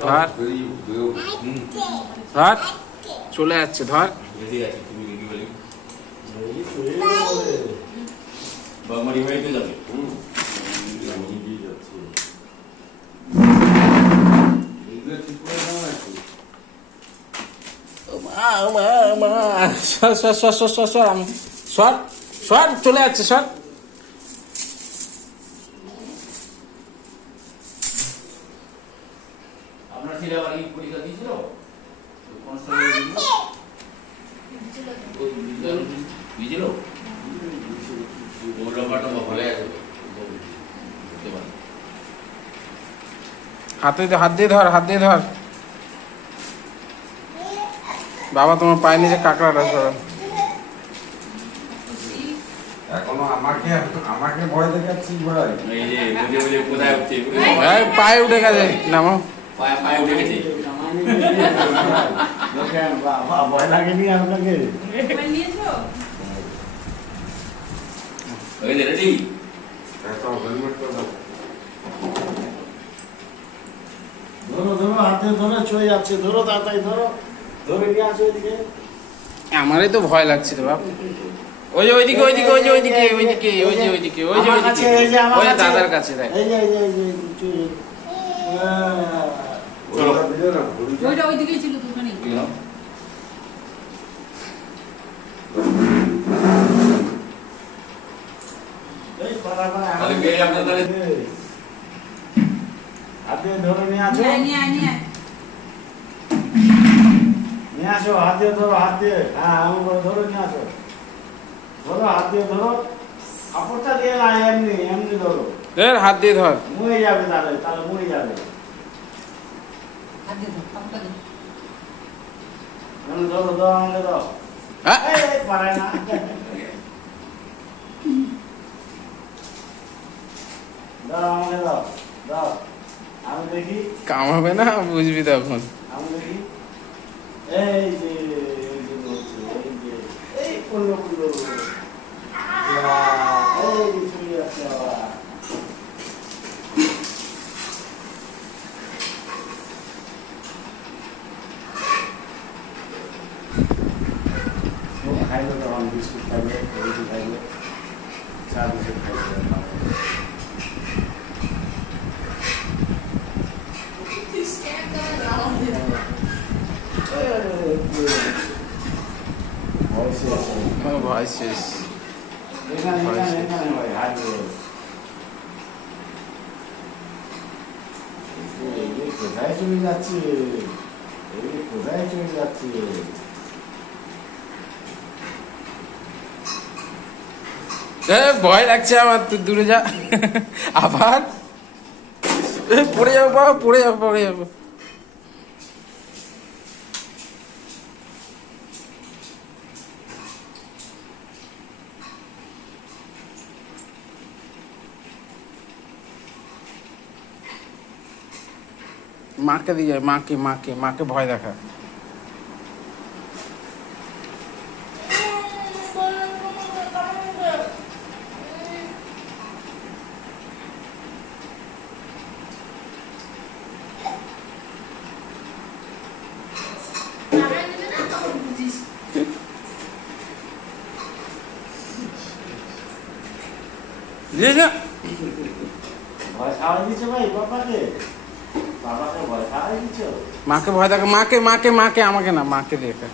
ধর ধর চলে যাচ্ছে ধর চলে যাচ্ছে সর আপনার ছেলে আবার কি পরীক্ষা দিয়েছিল হাত দিয়ে ধর হাত দিয়ে ধর বাবা তোমার পায়ে নিচে কাঁকড়াটা ধরো এখনো আমাকে আমাকে ভয় দেখাচ্ছিস ভাই পায়ে উঠে গেছে নামো পায়ে উঠে গেছে ভয় লাগেনি আপনাকে রেডি হেলমেট করে দাও ধরো ধরো হাতে ধরো চলে যাচ্ছে ধরো তাড়াতাড়ি ধরো ধরে নিয়ে আসো এদিকে আমারই তো ভয় লাগছে রে বাপ ওই যে ওইদিকে ওইদিকে ওই যে ওইদিকে ওইদিকে ওই যে ওইদিকে ওই যে ওইদিকে ওই দাদার কাছে দেখ এই যে ওইটা ওইদিকেই ছিল দোকানে এই পাড়া পাড়া তাহলে কে আপনাদের হাতে ধরে নিয়ে আসো নিয়ে আসো হাত দিয়ে ধরো হাত দিয়ে হ্যাঁ এমন করে ধরো নিয়ে আসো ধরো হাত দিয়ে ধরো কাপড়টা দিয়ে না এমনি এমনি ধরো হাত দিয়ে ধর মুড়ে যাবে তাহলে মুড়ে যাবে ধরো দাও আমাকে দাও এই পারে না দাও আমাকে দাও দাও আমি দেখি কামাবে না বুঝবি তখন আমি দেখি এই যে এই পড়লো এই চলে যাচ্ছে আবার খাইলো তখন বিস্কুট খাইলো রুটি খাইলো চা বিস্কুট খাইলো ভয় শেষ কোথায় চলে যাচ্ছে কোথায় চলে যাচ্ছে ভয় লাগছে আমার তুই দূরে যা আবার পড়ে যাবো বাবা পড়ে যাবো মাকে দিয়ে যায় মাকে ভয় দেখা ভয় খাওয়াই দিচ্ছে ভাই বাবাকে বাবাকে ভয় খাওয়াই দিচ্ছ মাকে ভয় দেখা মাকে আমাকে না মাকে দেখে